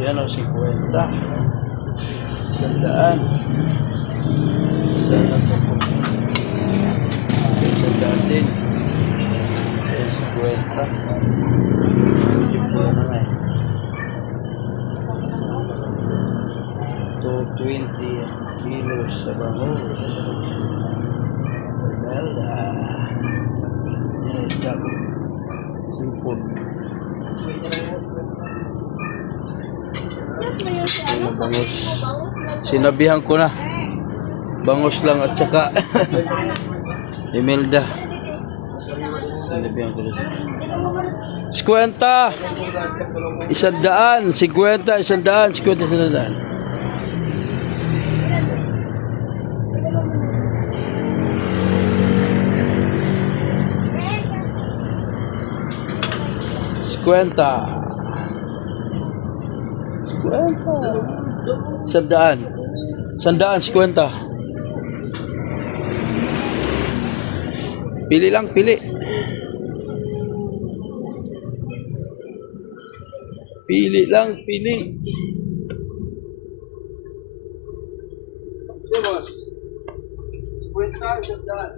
Yan o, 50. Sandaan. Sandaan din. 50. Yan na nga eh. 220 kilos sa bangus. Imelda. Yes, dako. Sipon. Bangus. Sinabihan ko na. Bangus lang at saka Imelda. Sinabihan ko na. 50. 100. 50. 100. 50. 100. Sandaan 50. Pili lang, pili. Pili lang, pili. Sibos. 50, sandaan.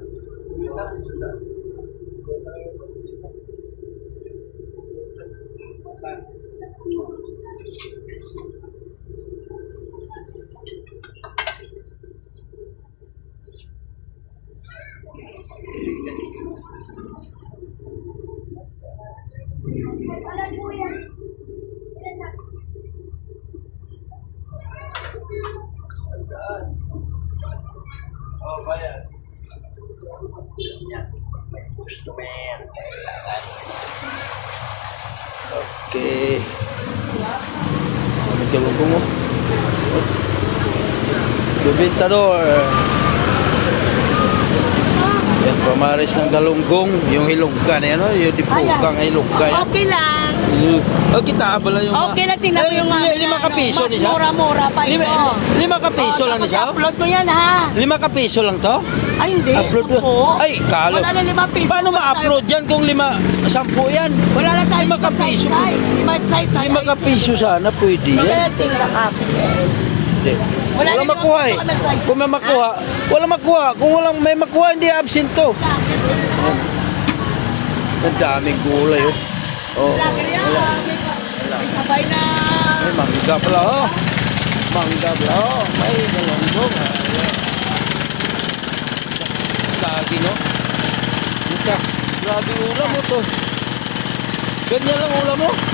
Oh, bayad. Yan. May customer. Kailangan. Okay. Magkalungkong mo. Lubitador. Yan, pamaris ng galunggong. Yung hilugga na yan, no? Yung dipukang hilugga yan. Okay lang. Oh, kita pala yung... Okay lang, tingnan mo yung mga... 5 kapiso mas niya? mura-mura pa ito. 5 kapiso lang niya? Upload mo yan, ha? 5 kapiso lang to? Ay, hindi. Upload mo? 10. Ay, kala. Wala na 5 piso. Paano ma-upload yan kung 10 yan? Wala na tayo 5 kapiso. Si size. 5 kapiso sana, pwede yan. Kaya tingnan ka. Hindi. Wala makuha eh. Kung may makuha, wala makuha. Kung walang may makuha, hindi absent to. Ang daming gulay oh. Oh, wala. May sabay na. May mangga pala oh. Mangga pala oh. May galunggong. Lagi no. Ika, grabe ulam mo to. Ganyan lang ulam mo.